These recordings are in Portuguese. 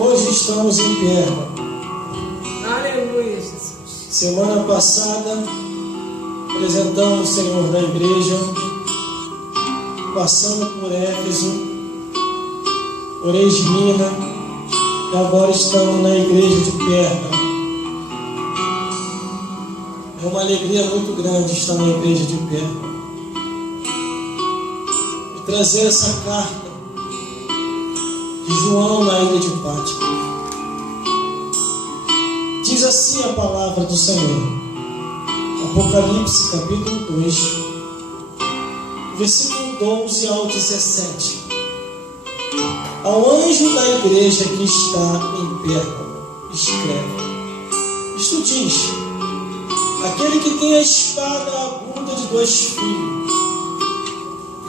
Hoje estamos em pé. Aleluia, Jesus. Semana passada apresentamos o Senhor da igreja, passando por Éfeso, por Esmina, e agora estamos na igreja de Pérgamo. É uma alegria muito grande estar na igreja de Pérgamo e trazer essa carta de João na ilha de Patmos. Diz assim a palavra do Senhor, Apocalipse capítulo 2, versículo 12 ao 17. Ao anjo da igreja que está em Pérgamo, escreve: Isto diz aquele que tem a espada aguda de 2 filhos: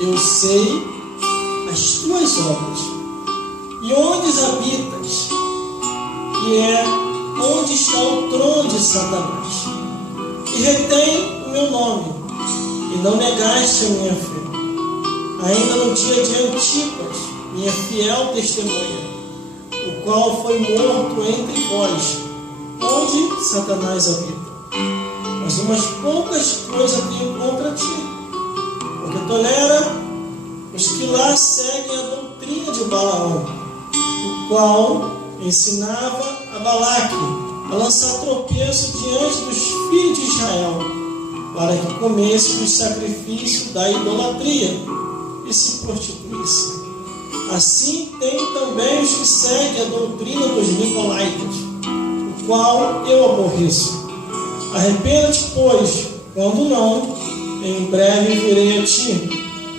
Eu sei as tuas obras, e onde habitas, que é onde está o trono de Satanás, e retém o meu nome, e não negaste a minha fé, ainda no dia de Antipas, minha fiel testemunha, o qual foi morto entre vós, onde Satanás habita. Mas umas poucas coisas tenho contra ti, porque tolera os que lá seguem a doutrina de Balaão, o qual ensinava a Balaque a lançar tropeço diante dos filhos de Israel, para que comesse dos sacrifícios da idolatria e se prostituísse. Assim tem também os que seguem a doutrina dos nicolaítas, o qual eu aborreço. Arrependa-te, pois, quando não, em breve virei a ti,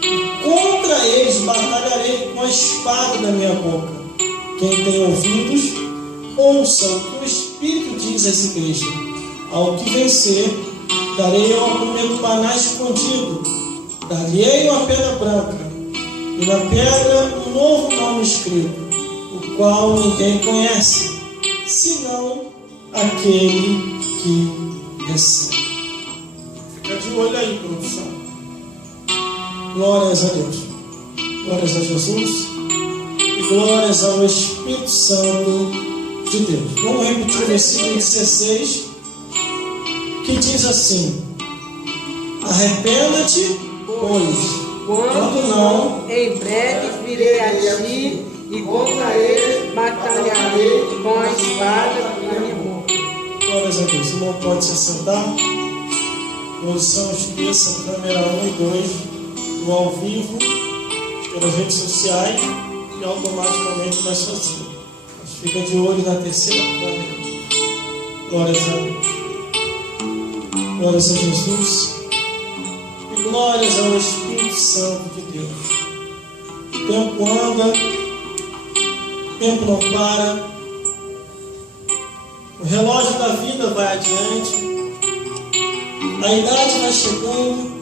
e contra eles batalharei com a espada da minha boca. Quem tem ouvidos, ouça o que o Espírito diz às igrejas. Ao que vencer, darei ao comer do maná escondido, dar-lhe uma pedra branca, e na pedra um novo nome escrito, o qual ninguém conhece, senão aquele que recebe. Fica de olho aí, produção. Glórias a Deus. Glórias a Jesus. E glórias ao Espírito Santo de Deus. Vamos repetir o versículo 16, que diz assim: Arrependa-te, pois, quando não, em breve virei a ti, e contra eles batalharei com a espada da minha boca. Glórias a Deus. O irmão pode se assentar. Posição esqueça, câmera 1 e 2, no ao vivo, pelas redes sociais, e automaticamente vai sozinho. Mas fica de olho na terceira câmera. Glórias a Deus. Glórias a Jesus. E glórias ao Espírito Santo de Deus. O tempo anda, o tempo não para, o relógio da vida vai adiante, a idade vai chegando,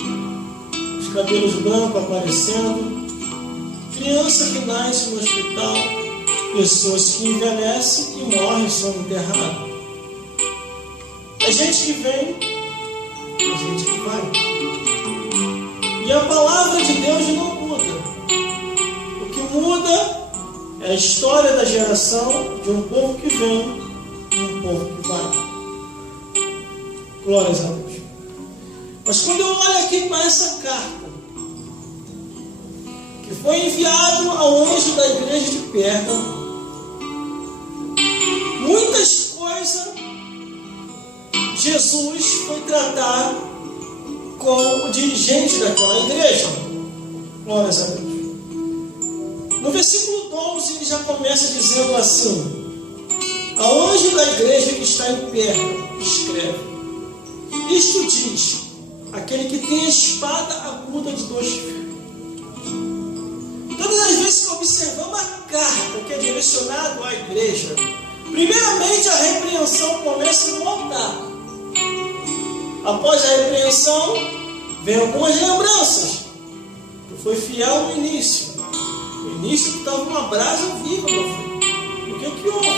os cabelos brancos aparecendo, criança que nasce no hospital, pessoas que envelhecem e morrem e são enterradas. É gente que vem, é gente que vai. E a palavra de Deus não muda. O que muda é a história da geração de um povo que vem e um povo que vai. Glórias a Deus. Mas quando eu olho aqui para essa carta, que foi enviado ao anjo da igreja de Pérgamo, muitas coisas Jesus foi tratar com o dirigente daquela igreja. Glórias a Deus. No versículo 12 ele já começa dizendo assim: Ao anjo da igreja que está em Pérgamo, escreve: Isto diz aquele que tem a espada aguda de 2 filhos. Todas as vezes que observamos a carta que é direcionada à igreja, primeiramente a repreensão começa no altar. Após a repreensão, vem algumas lembranças. Tu foi fiel no início. No início tu estava uma brasa viva, meu filho. O que houve?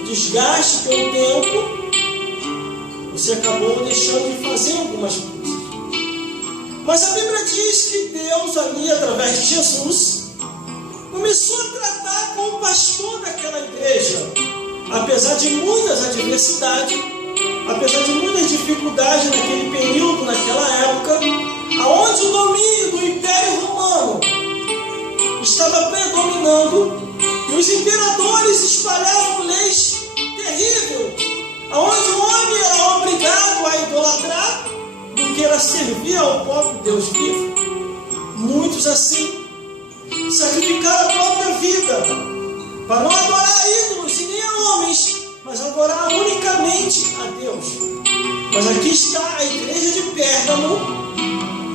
O desgaste pelo tempo, você acabou deixando de fazer algumas coisas. Mas a Bíblia diz que Deus ali, através de Jesus, começou a tratar com o pastor daquela apesar de muitas adversidades, apesar de muitas dificuldades naquele período, naquela época, aonde o domínio do Império Romano estava predominando e os imperadores espalhavam leis terríveis, aonde o homem era obrigado a idolatrar do que era servir ao próprio Deus vivo. Muitos assim sacrificaram a própria vida para não adorar ídolos e nem a homens, mas adorar unicamente a Deus. Mas aqui está a igreja de Pérgamo,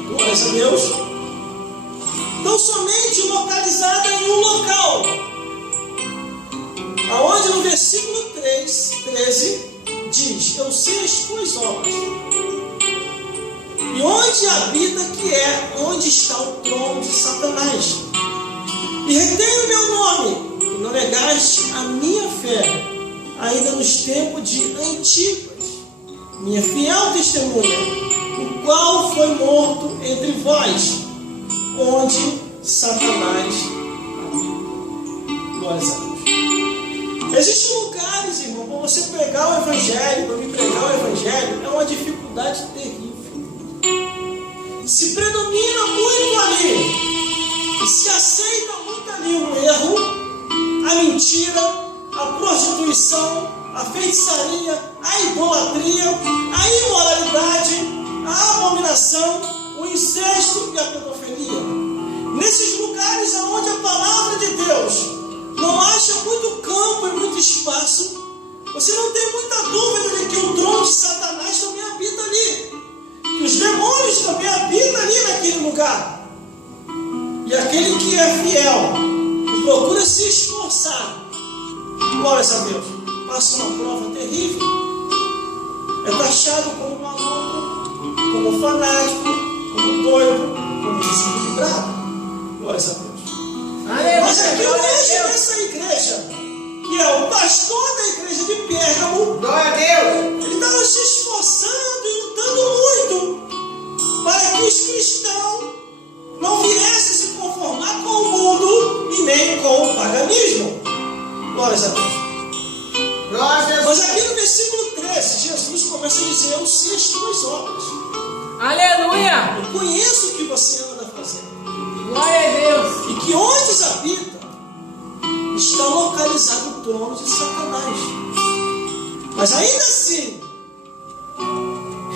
glórias a Deus, tão somente localizada em um local, aonde no versículo 13 diz: eu sei as tuas obras, e onde habita, que é onde está o trono de Satanás, e retém o meu nome, e não negaste a minha fé, ainda nos tempos de Antipas, minha fiel testemunha, o qual foi morto entre vós, onde Satanás habita. Glórias a Deus. Existem lugares, irmão, para você pregar o Evangelho, para me pregar o Evangelho, é uma dificuldade terrível. Se predomina muito ali, e se aceita muito ali o erro, a mentira, a prostituição, a feitiçaria, a idolatria, a imoralidade, a abominação, o incesto e a pedofilia. Nesses lugares onde a palavra de Deus não acha muito campo e muito espaço, você não tem muita dúvida de que o trono de Satanás também habita ali, que os demônios também habitam ali naquele lugar. E aquele que é fiel, que procura se esforçar, glórias a Deus, passa uma prova terrível, é taxado como maluco, como fanático, como doido, como desequilibrado. Glórias a Deus. Mas aqui o anjo dessa igreja, que é o pastor da igreja de Pérgamo, glória a Deus, ele estava se esforçando e lutando muito para que os cristãos não viessem se conformar com o mundo e nem com o paganismo. Glórias a Deus. Mas aqui no versículo 13, Jesus começa a dizer: eu sei as tuas obras. aleluia, Eu conheço o que você anda fazendo. glória a Deus, E que onde habita está localizado o trono de Satanás. Mas ainda assim,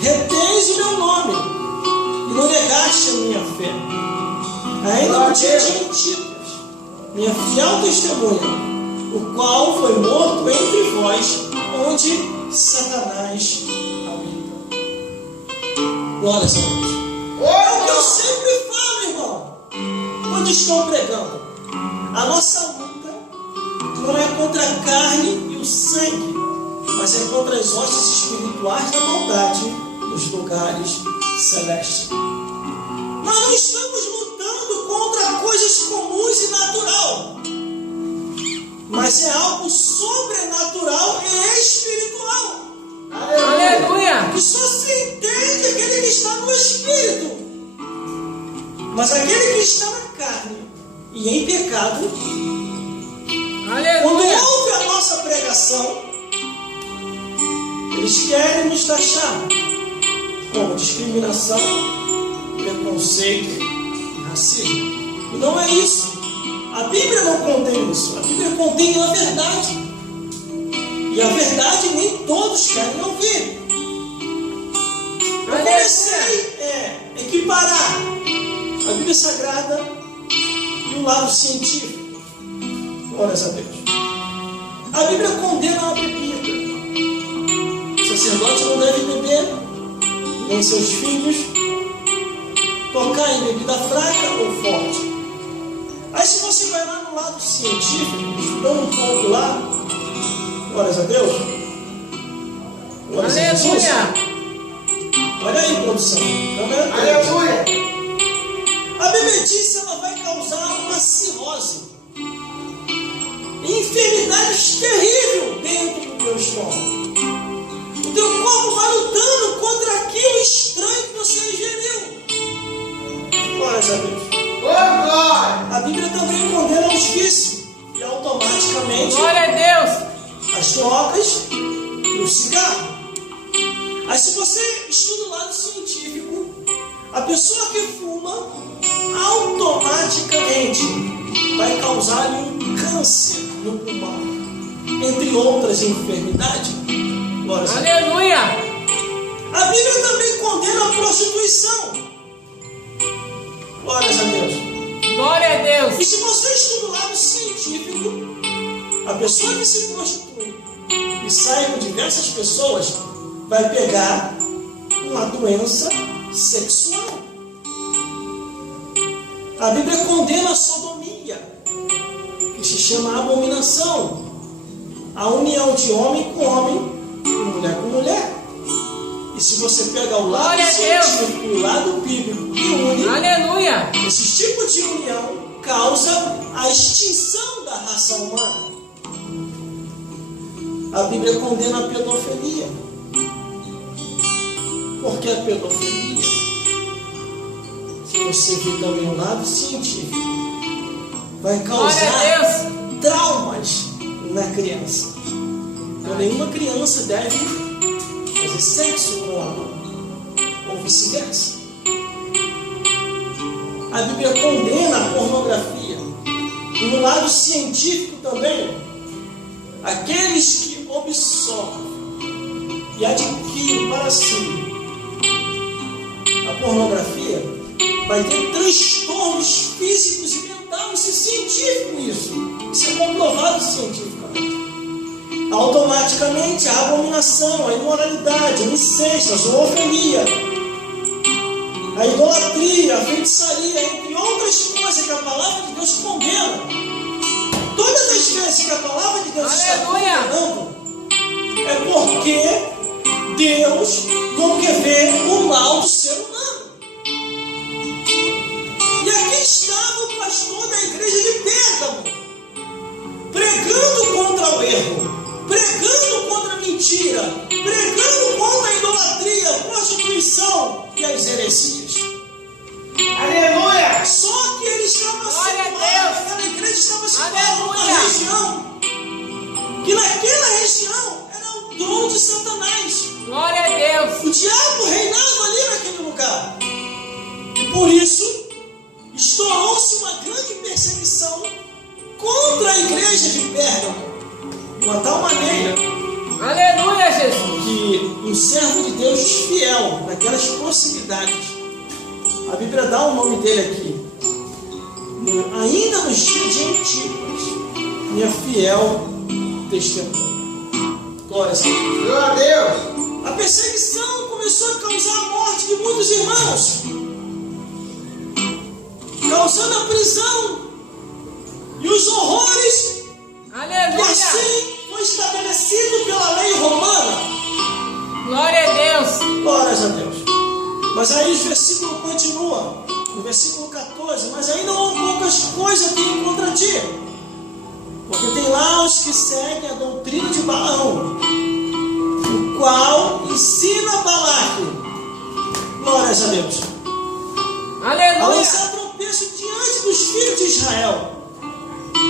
retens o meu nome e não negaste a minha fé. Ainda no dia de Antipas, minha fiel testemunha, o qual foi morto entre vós, onde Satanás habita. Glórias a Deus. É o que eu sempre falo, irmão, quando estou pregando. A nossa luta não é contra a carne e o sangue, mas é contra as hostes espirituais da maldade nos lugares celestes. Nós não estamos lutando contra coisas comuns e natural, mas é algo sobrenatural e espiritual. aleluia, Que só se entende aquele que está no espírito. Mas aquele que está na carne e em pecado, quando aleluia, ouve a nossa pregação, eles querem nos taxar como discriminação, preconceito e racismo. E não é isso. A Bíblia não contém isso. A Bíblia contém a verdade. E a verdade nem todos querem ouvir. Eu comecei a equiparar a Bíblia Sagrada e o lado científico. Glórias a Deus. A Bíblia condena a bebida. O sacerdote não deve beber, nem seus filhos, tocar em bebida fraca ou forte. Aí se você vai lá no lado científico, estudando um pouco lá, glórias a Deus. Glórias a Jesus. Olha aí, produção. aleluia, A bebedice ela vai causar uma cirrose, enfermidades terríveis dentro do teu estômago. O teu corpo vai lutando contra aquilo estranho que você ingeriu. Glórias a Deus. A Bíblia também condena os vícios e automaticamente glória a Deus, a as drogas e o cigarro. Aí se você estuda o lado científico, a pessoa que fuma automaticamente vai causar um câncer no pulmão, entre outras enfermidades. Aleluia! A Bíblia também condena a prostituição. Glórias a Deus. Glória a Deus. E se você estuda o lado científico, a pessoa que se prostitui e sai com diversas pessoas vai pegar uma doença sexual. A Bíblia condena a sodomia, que se chama abominação, a união de homem com homem e mulher com mulher. E se você pega o lado científico e o lado bíblico que une, aleluia, esse tipo de união causa a extinção da raça humana. A Bíblia condena a pedofilia. Por que a pedofilia? Se você vir também o lado científico, vai causar traumas na criança. Então nenhuma criança deve fazer sexo com homem, ou vice-versa. A Bíblia condena a pornografia. E no lado científico também, aqueles que absorvem e adquirem para si a pornografia vai ter transtornos físicos e mentais. Isso é científico, isso é comprovado cientificamente. Automaticamente a abominação, a imoralidade, o incesto, a zoofilia, a idolatria, a feitiçaria, entre outras coisas que a palavra de Deus condena. Todas as vezes que a palavra de Deus está condenando, é porque Deus não quer ver o mal do ser humano. E aqui estava o pastor da igreja de Pérgamo, pregando contra o erro, pregando contra a mentira, pregando contra a idolatria, a prostituição e as heresias. Aleluia! Só que ele estava situado, aquela igreja estava situada numa região, que naquela região era o trono de Satanás. Glória a Deus! O diabo reinava ali naquele lugar. E por isso, estourou-se uma grande perseguição contra a igreja de Pérgamo. De uma tal maneira, aleluia, Jesus, que um servo de Deus fiel naquelas proximidades, a Bíblia dá o nome dele aqui, ainda nos dias de Antípas, minha fiel testemunha. Glória a Deus. A perseguição começou a causar a morte de muitos irmãos, causando a prisão e os horrores. Aleluia. E assim foi estabelecido pela lei romana. Glória a Deus. Glórias a Deus. Mas aí o versículo continua, no versículo 14, mas ainda há poucas coisas aqui contra ti, porque tem lá os que seguem a doutrina de Balaão, o qual ensina Balaque, glórias a Deus, aleluia, a lançar tropeço diante dos filhos de Israel,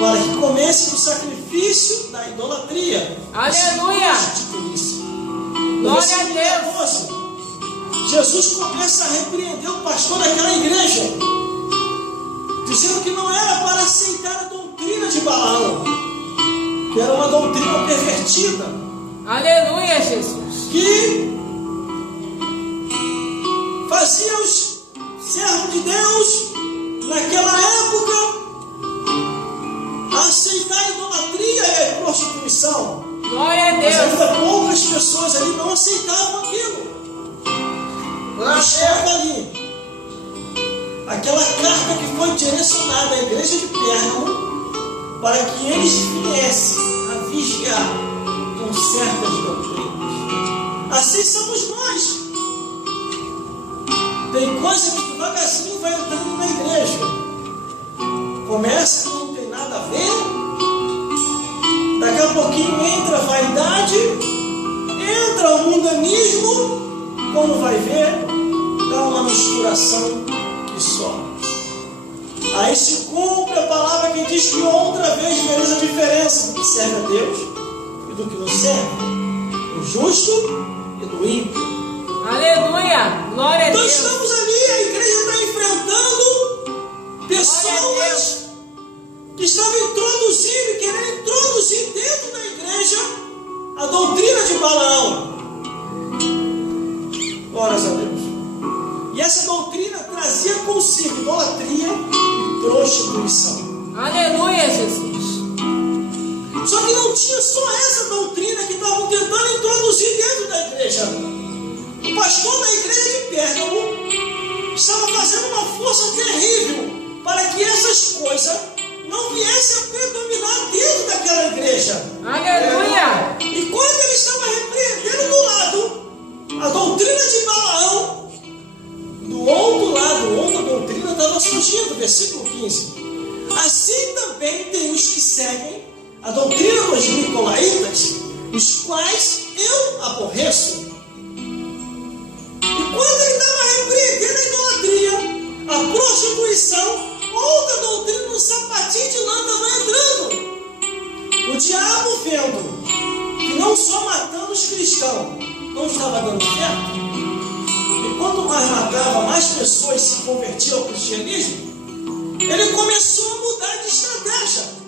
para que comecem o sacrifício da idolatria. Aleluia! Glória a Deus! Jesus começa a repreender o pastor daquela igreja, dizendo que não era para aceitar a doutrina de Balaão, que era uma doutrina pervertida. Aleluia, Jesus! Que fazia os servos de Deus naquela época aceitar a idolatria e a prostituição. Glória a Deus. Mas ainda poucas pessoas ali não aceitavam aquilo. Estava ali aquela carta que foi direcionada à igreja de Pérgamo para que eles viessem a vigiar com certas doutrinas. Assim somos nós. Tem coisa que devagarzinho vai entrando na igreja. Começa com não tem nada a ver. Daqui a pouquinho entra a vaidade, entra o mundanismo. Quando vai ver, dá uma misturação que só. Aí se cumpre a palavra que diz que outra vez vereis a diferença do que serve a Deus e do que nos serve, do justo e do ímpio. Aleluia! Glória a Então Deus! estamos ali, a igreja está enfrentando pessoas que estavam introduzindo e querendo introduzir dentro da igreja a doutrina de Balaão. Glórias a Deus. E essa doutrina trazia consigo idolatria e prostituição. Aleluia, Jesus! Só que não tinha só essa doutrina que estavam tentando introduzir dentro da igreja. O pastor da igreja de Pérgamo estava fazendo uma força terrível para que essas coisas não viessem a predominar dentro daquela igreja. Aleluia! E quando ele estava repreendendo do lado a doutrina de Balaão, do outro lado, outra doutrina estava surgindo, versículo 15. Assim também tem os que seguem a doutrina dos nicolaítas, os quais eu aborreço. E quando ele estava repreendendo a idolatria, a prostituição, outra doutrina no sapatinho de lã estava entrando. O diabo, vendo que não só matando os cristãos não estava dando certo, e quanto mais matava, mais pessoas se convertiam ao cristianismo, ele começou a mudar de estratégia.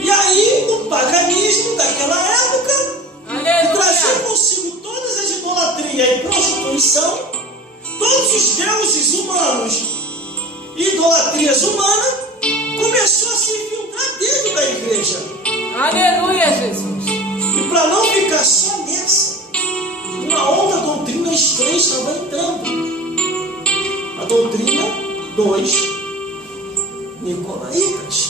E aí o paganismo daquela época, que trazia consigo todas as idolatrias e prostituição, todos os deuses humanos e idolatrias humanas, começou a se infiltrar dentro da igreja. Aleluia, Jesus! E para não ficar só nessa, uma outra doutrina estranha estava entrando. A doutrina dos nicolaítas.